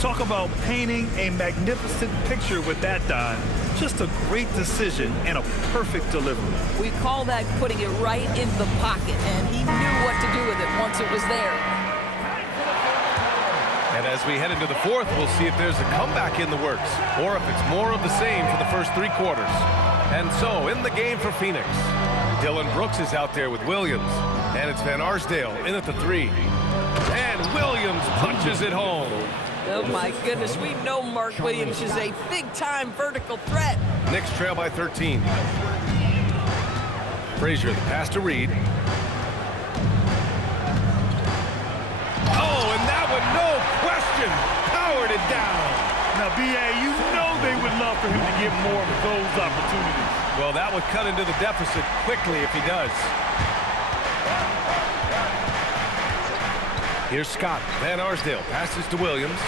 Talk about painting a magnificent picture with that dime. Just a great decision and a perfect delivery. We call that putting it right in the pocket, and he knew what to do with it once it was there. And as we head into the fourth, we'll see if there's a comeback in the works or if it's more of the same for the first 3 quarters. And so, in the game for Phoenix, Dillon Brooks is out there with Williams, and it's Van Arsdale in at the 3. And Williams punches it home. Oh, my goodness. We know Mark Williams is a big-time vertical threat. Knicks trail by 13. Frazier, the pass to Reed. Oh, and that one, no question, powered it down. Now, B.A., you know they would love for him to get more of those opportunities. Well, that would cut into the deficit quickly if he does. Here's Scott. Van Arsdale passes to Williams.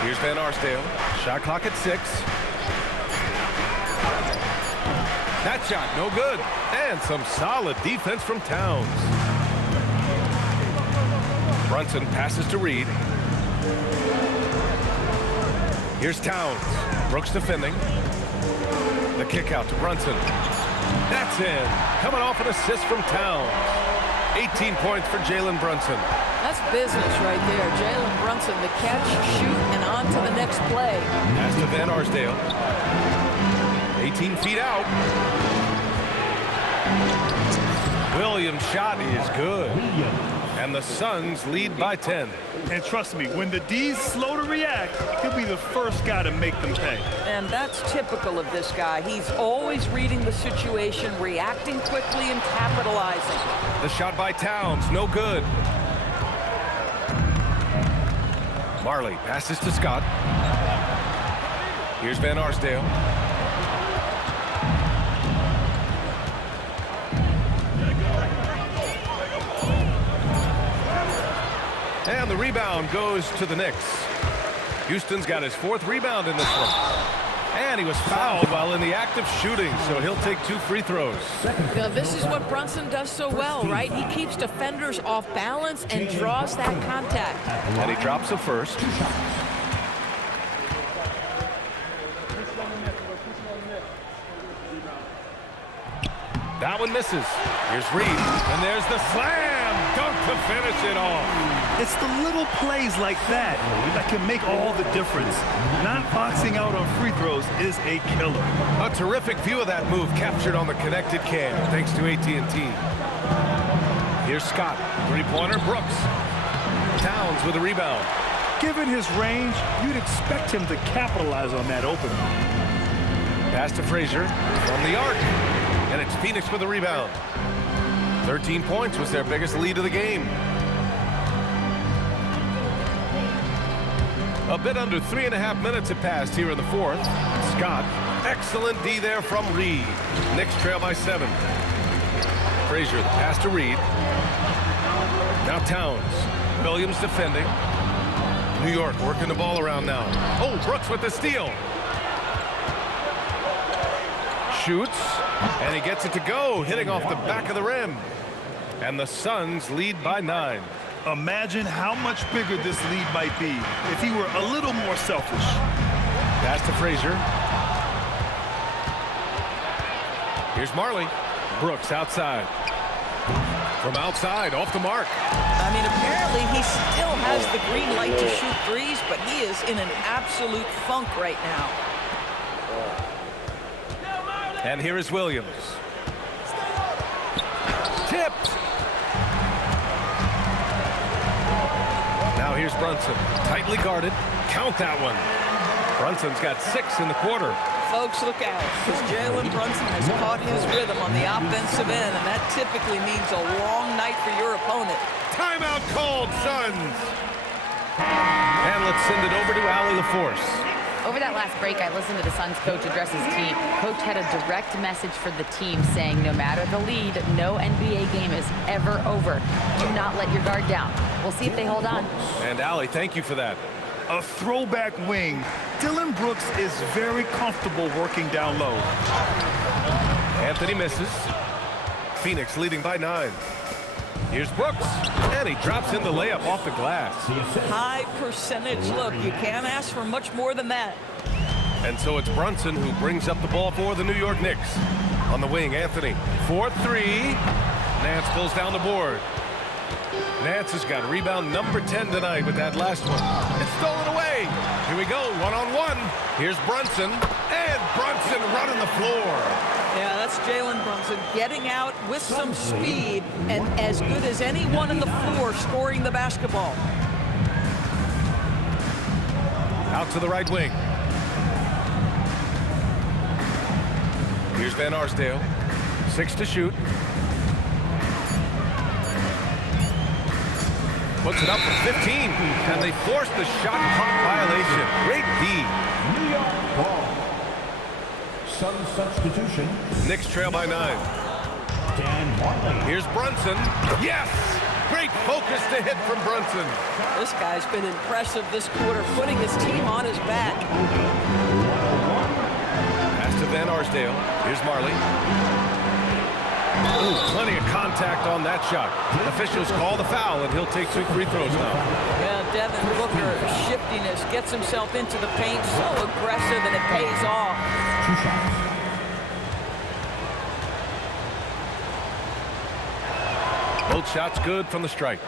Here's Van Arsdale. Shot clock at 6. That shot, no good. And some solid defense from Towns. Brunson passes to Reed. Here's Towns. Brooks defending. The kick out to Brunson. That's in. Coming off an assist from Towns. 18 points for Jalen Brunson. That's business right there. Jalen Brunson, the catch, shoot, and on to the next play. Pass to Van Arsdale. 18 feet out. Williams' shot is good. And the Suns lead by 10. And trust me, when the D's slow to react, he'll be the first guy to make them pay. And that's typical of this guy. He's always reading the situation, reacting quickly, and capitalizing. The shot by Towns, no good. Marley passes to Scott. Here's Van Arsdale. And the rebound goes to the Knicks. Houston's got his 4th rebound in this one. And he was fouled while in the act of shooting, so he'll take 2 free throws. Now, this is what Brunson does so well, right? He keeps defenders off balance and draws that contact. And he drops the first. That one misses. Here's Reed, and there's the slam dunk to finish it off. It's the little plays like that that can make all the difference. Not boxing out on free throws is a killer. A terrific view of that move captured on the connected cam, thanks to AT&T. Here's Scott, 3-pointer, Brooks. Towns with a rebound. Given his range, you'd expect him to capitalize on that opening. Pass to Frazier from the arc. And it's Phoenix with a rebound. 13 points was their biggest lead of the game. A bit under 3.5 minutes have passed here in the 4th. Scott, excellent D there from Reed. Knicks trail by 7. Frazier, the pass to Reed. Now Towns. Williams defending. New York working the ball around now. Oh, Brooks with the steal. Shoots, and he gets it to go, hitting off the back of the rim. And the Suns lead by 9. Imagine how much bigger this lead might be if he were a little more selfish. Pass to Frazier. Here's Marley. Brooks outside. From outside, off the mark. I mean, apparently he still has the green light to shoot threes, but he is in an absolute funk right now. And here is Williams. Tipped. Now here's Brunson. Tightly guarded. Count that one. Brunson's got 6 in the quarter. Folks, look out, because Jalen Brunson has caught his rhythm on the offensive end, and that typically means a long night for your opponent. Timeout called, Suns. And let's send it over to Allie LaForce. Over that last break, I listened to the Suns coach address his team. Coach had a direct message for the team saying no matter the lead, no NBA game is ever over. Do not let your guard down. We'll see if they hold on. And Allie, thank you for that. A throwback wing. Dillon Brooks is very comfortable working down low. Anthony misses. Phoenix leading by 9. Here's Brooks, and he drops in the layup off the glass. High percentage look. You can't ask for much more than that. And so it's Brunson who brings up the ball for the New York Knicks. On the wing, Anthony. 4-3. Nance pulls down the board. Nance has got rebound number 10 tonight with that last one. It's stolen away. Here we go, one-on-one. Here's Brunson, and Brunson running the floor. Yeah, that's Jalen Brunson getting out with some speed and as good as anyone on the floor scoring the basketball. Out to the right wing. Here's Van Arsdale. 6 to shoot. Puts it up for 15, and they force the shot clock violation. Great D. New York ball. Sun substitution. Knicks trail by 9. Dan Marley. Here's Brunson. Yes! Great focus to hit from Brunson. This guy's been impressive this quarter, putting his team on his back. Pass to Van Arsdale. Here's Marley. Ooh, plenty of contact on that shot. Officials call the foul, and he'll take 2 free throws now. Yeah, Devin Booker, shiftiness, gets himself into the paint, so aggressive, and it pays off. 2 shots. Both shots good from the strike.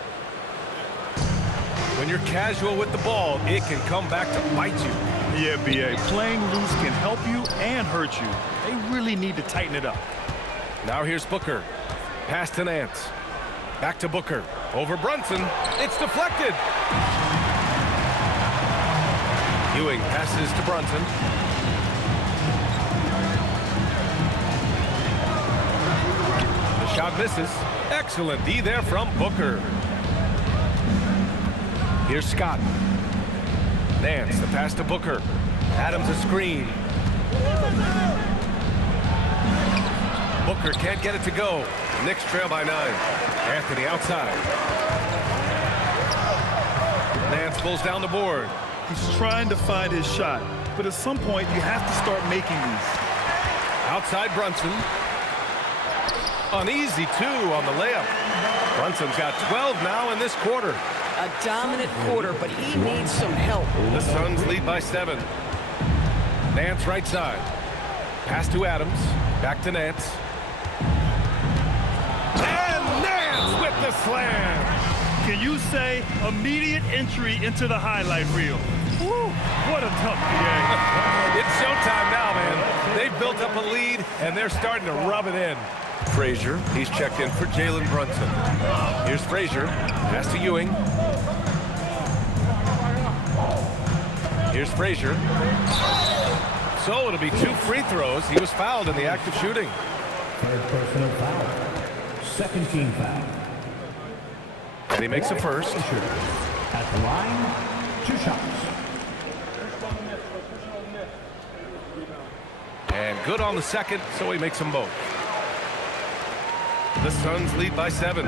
When you're casual with the ball, it can come back to bite you. Yeah, B.A. Playing loose can help you and hurt you. They really need to tighten it up. Now here's Booker. Pass to Nance. Back to Booker. Over Brunson. It's deflected. Ewing passes to Brunson. The shot misses. Excellent D there from Booker. Here's Scott. Nance, the pass to Booker. Adams a screen. Booker can't get it to go. Knicks trail by 9. Anthony outside. Nance pulls down the board. He's trying to find his shot, but at some point you have to start making these. Outside Brunson. An easy 2 on the layup. Brunson's got 12 now in this quarter. A dominant quarter, but he needs some help. The Suns lead by 7. Nance right side. Pass to Adams. Back to Nance. And Nance with the slam. Can you say immediate entry into the highlight reel? Woo, what a tough game. It's showtime now, man. They've built up a lead, and they're starting to rub it in. Frazier, he's checked in for Jalen Brunson. Here's Frazier. Pass to Ewing. Here's Frazier. So it'll be 2 free throws. He was fouled in the act of shooting. Third personal foul. Second team foul. And he makes a first. At the line, 2 shots. And good on the second, so he makes them both. The Suns lead by 7.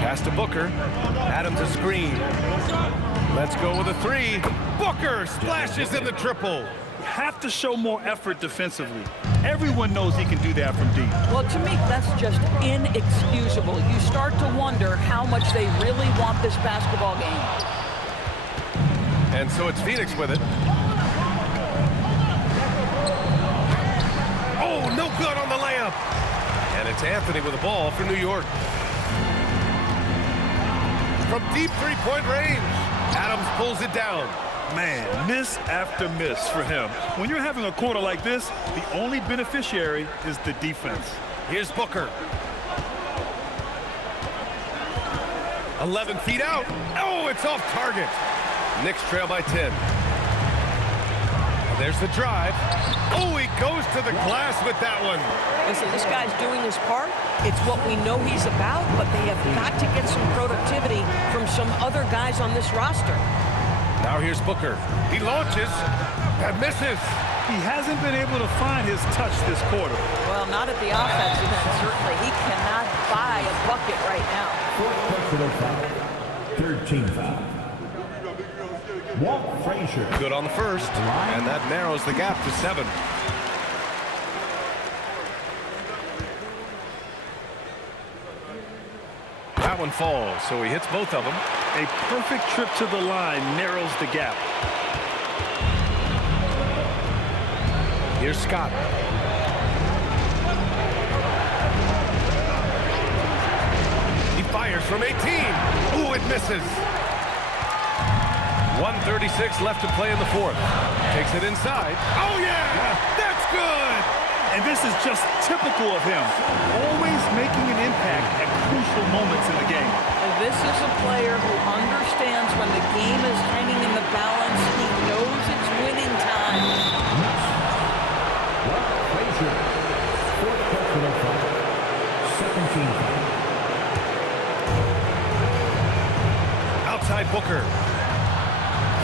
Pass to Booker. Adams a screen. Let's go with a 3. Booker splashes in the triple. You have to show more effort defensively. Everyone knows he can do that from deep. Well, to me, that's just inexcusable. You start to wonder how much they really want this basketball game. And so it's Phoenix with it. Oh, no good on the layup. And it's Anthony with the ball for New York. From deep 3-point range, Adams pulls it down. Man, miss after miss for him. When you're having a quarter like this, the only beneficiary is the defense. Here's Booker. 11 feet out. Oh, it's off target. Knicks trail by 10. And there's the drive. Oh, he goes to the glass with that one. Listen, this guy's doing his part. It's what we know he's about, but they have got to get some productivity from some other guys on this roster. Now here's Booker. He launches and misses. He hasn't been able to find his touch this quarter. Well, not at the offensive end, certainly. He cannot buy a bucket right now. Fourth personal foul. Third team foul. Walt Frazier. Good on the first, and that narrows the gap to 7. one falls, so he hits both of them. A perfect trip to the line narrows the gap. Here's Scott. He fires from 18. Ooh, it misses. 1:36 left to play in the fourth. Takes it inside. Oh, yeah! That's good! And this is just typical of him. Always making an impact at crucial moments in the game. This is a player who understands when the game is hanging in the balance. He knows it's winning time. Outside Booker.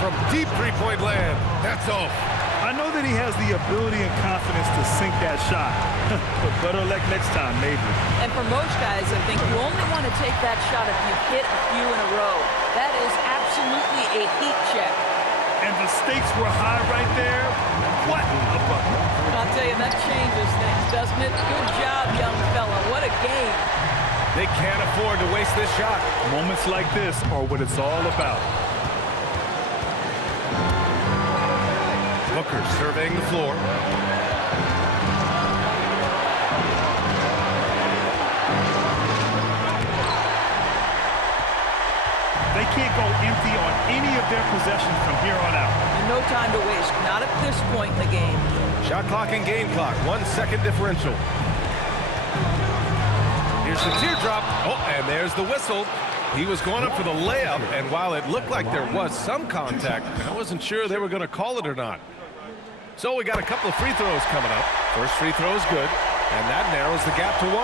From deep three-point land. That's off. I know that he has the ability and confidence to sink that shot. But better luck next time, maybe. And for most guys, I think you only want to take that shot if you hit a few in a row. That is absolutely a heat check. And the stakes were high right there. What a bucket. I'll tell you, that changes things, doesn't it? Good job, young fella. What a game. They can't afford to waste this shot. Moments like this are what it's all about. Booker surveying the floor. They can't go empty on any of their possessions from here on out. And no time to waste. Not at this point in the game. Shot clock and game clock. 1 second differential. Here's the teardrop. Oh, and there's the whistle. He was going up for the layup, and while it looked like there was some contact, I wasn't sure they were going to call it or not. So we got a couple of free throws coming up. First free throw is good, and that narrows the gap to 1.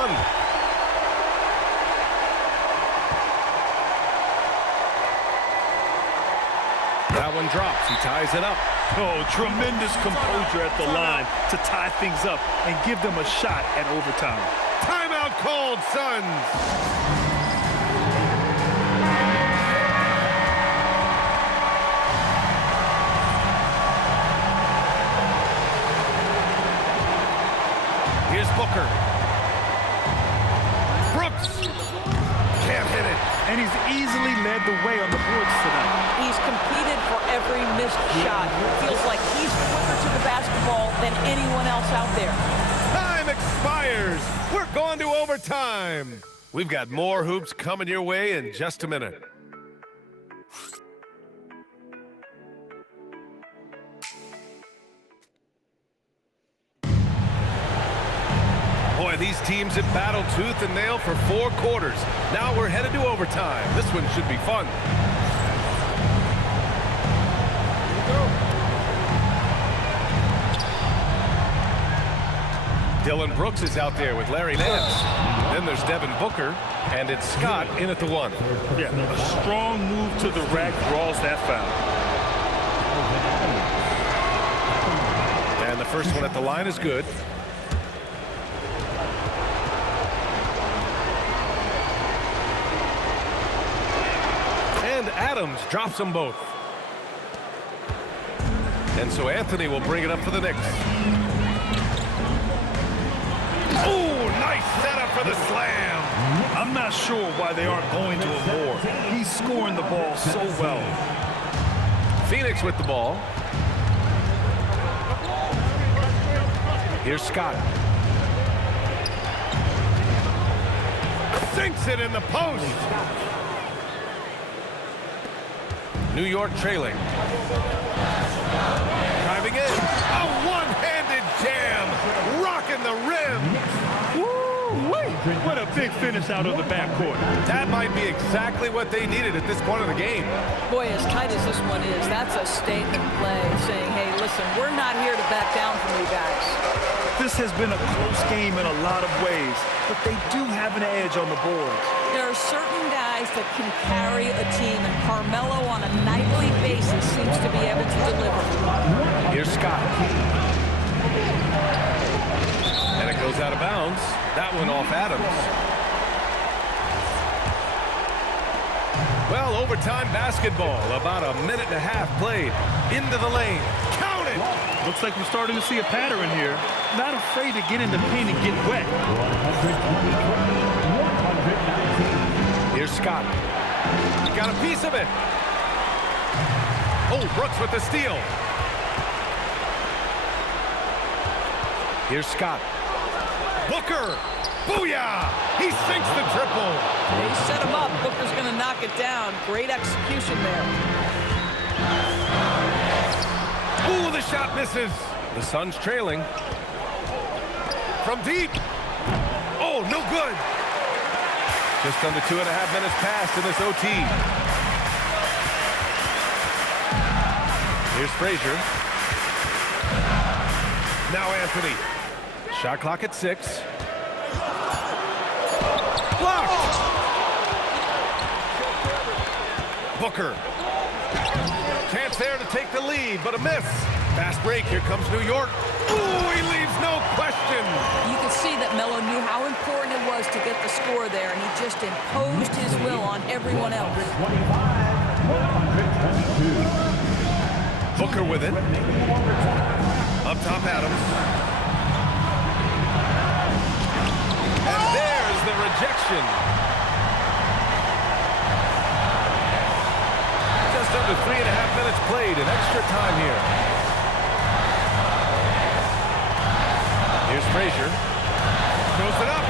That one drops. He ties it up. Oh, tremendous composure at the line to tie things up and give them a shot at overtime. Timeout called, Suns. Here's Booker. Brooks can't hit it. And he's easily led the way on the boards tonight. He's competed for every missed shot. Feels like he's quicker to the basketball than anyone else out there. Time expires. We're going to overtime. We've got more hoops coming your way in just a minute. Boy, these teams have battled tooth and nail for 4 quarters. Now we're headed to overtime. This one should be fun. Dylan Brooks is out there with Larry Nance. Then there's Devin Booker, and it's Scott in at the 1. Yeah, a strong move to the rack draws that foul. And the first one at the line is good. And Adams drops them both. And so Anthony will bring it up for the Knicks. Oh, nice setup for the slam. I'm not sure why they aren't going to him more. He's scoring the ball so well. Phoenix with the ball. Here's Scott. Sinks it in the post. New York trailing. Driving in. A one-handed jam. Rocking the rim. Woo-wee. What a big finish out of the backcourt. That might be exactly what they needed at this point of the game. Boy, as tight as this one is, that's a statement play saying, hey, listen, we're not here to back down from you guys. This has been a close game in a lot of ways, but they do have an edge on the boards. There are certain guys that can carry a team, and Carmelo on a nightly basis seems to be able to deliver. Here's Scott. And it goes out of bounds. That one off Adams. Well, overtime basketball. About a minute and a half played. Into the lane. Count it! Looks like we're starting to see a pattern here. Not afraid to get in the paint and get wet. Here's Scott. He got a piece of it. Oh, Brooks with the steal. Here's Scott. Booker. Booyah! He sinks the triple. They set him up. Booker's going to knock it down. Great execution there. Ooh, the shot misses. The Suns trailing. From deep. Oh, no good. Just under 2.5 minutes passed in this OT. Here's Frazier. Now Anthony. Shot clock at 6. Blocked. Booker. Chance there to take the lead, but a miss. Fast break. Here comes New York. Ooh, he leaves no question. You can see that Melo knew how important it was to get the score there, and he just imposed his will on everyone else. 122. Booker with it. Up top, Adams. And there's the rejection. Just under 3.5 minutes played in extra time here. Here's Frazier. Throws it up.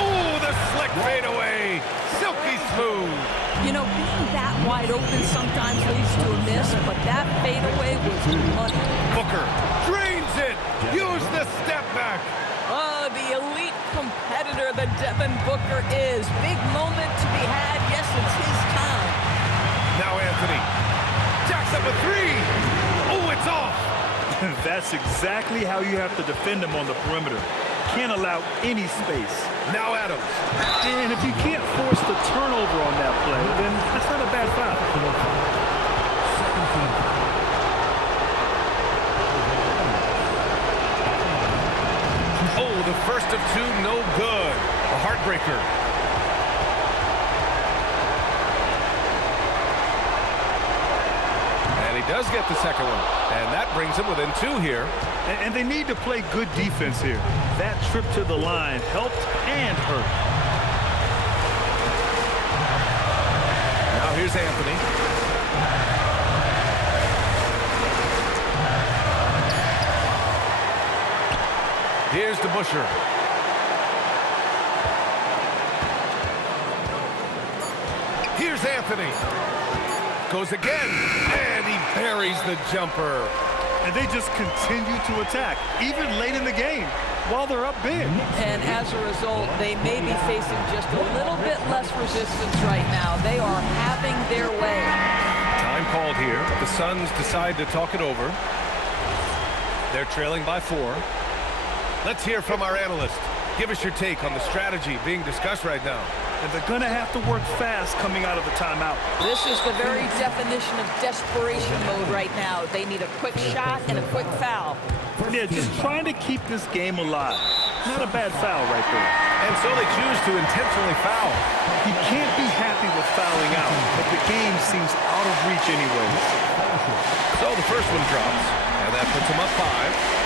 Oh, the slick fadeaway. Silky smooth. You know, being that wide open sometimes leads to a miss, but that fadeaway was money. Booker drains it. Use the step back. Oh, the elite competitor that Devin Booker is. Big moment to be had. Yes, it's his time. Now Anthony. Jacks up a 3. Oh, it's off. That's exactly how you have to defend him on the perimeter. Can't allow any space. Now Adams. And if you can't force the turnover on that play, then that's not a bad foul. Oh, the first of 2, no good. A heartbreaker. And he does get the second one. And that brings him within 2 here. And they need to play good defense here. That trip to the line helped and hurt. Now here's Anthony. Here's DeBusschere. Here's Anthony. Goes again. And he buries the jumper. And they just continue to attack, even late in the game, while they're up big. And as a result, they may be facing just a little bit less resistance right now. They are having their way. Time called here. The Suns decide to talk it over. They're trailing by 4. Let's hear from our analyst. Give us your take on the strategy being discussed right now. And they're going to have to work fast coming out of the timeout. This is the very definition of desperation mode right now. They need a quick shot and a quick foul. Yeah, just trying to keep this game alive. Not a bad foul right there. And so they choose to intentionally foul. You can't be happy with fouling out, but the game seems out of reach anyways. So the first one drops, and that puts him up 5.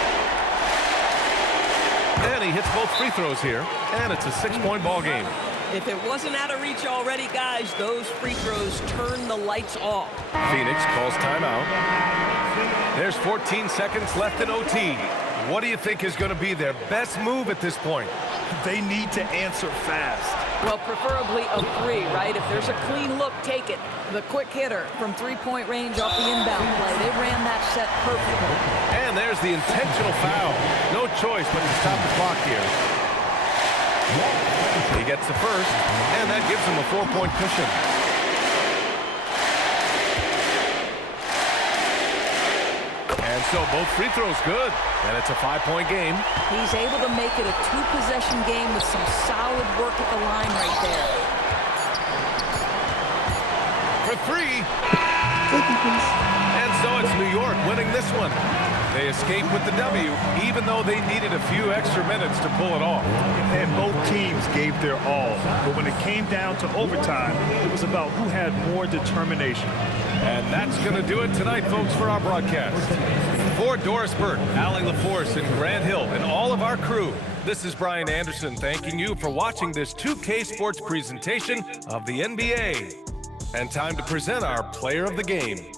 And he hits both free throws here, and it's a 6-point ball game. If it wasn't out of reach already, guys, those free throws turn the lights off. Phoenix calls timeout. There's 14 seconds left in OT. What do you think is going to be their best move at this point? They need to answer fast. Well, preferably a 3, right? If there's a clean look, take it. The quick hitter from 3-point range off the inbound play. They ran that set perfectly. And there's the intentional foul. No choice but to stop the clock here. He gets the first, and that gives him a 4-point cushion. And so both free throws good, and it's a 5-point game. He's able to make it a 2-possession game with some solid work at the line right there. For 3. And so it's New York winning this one. They escape with the W, even though they needed a few extra minutes to pull it off. And both teams gave their all. But when it came down to overtime, it was about who had more determination. And that's going to do it tonight, folks, for our broadcast. For Doris Burt, Allie LaForce, and Grant Hill, and all of our crew, this is Brian Anderson thanking you for watching this 2K Sports presentation of the NBA. And time to present our player of the game.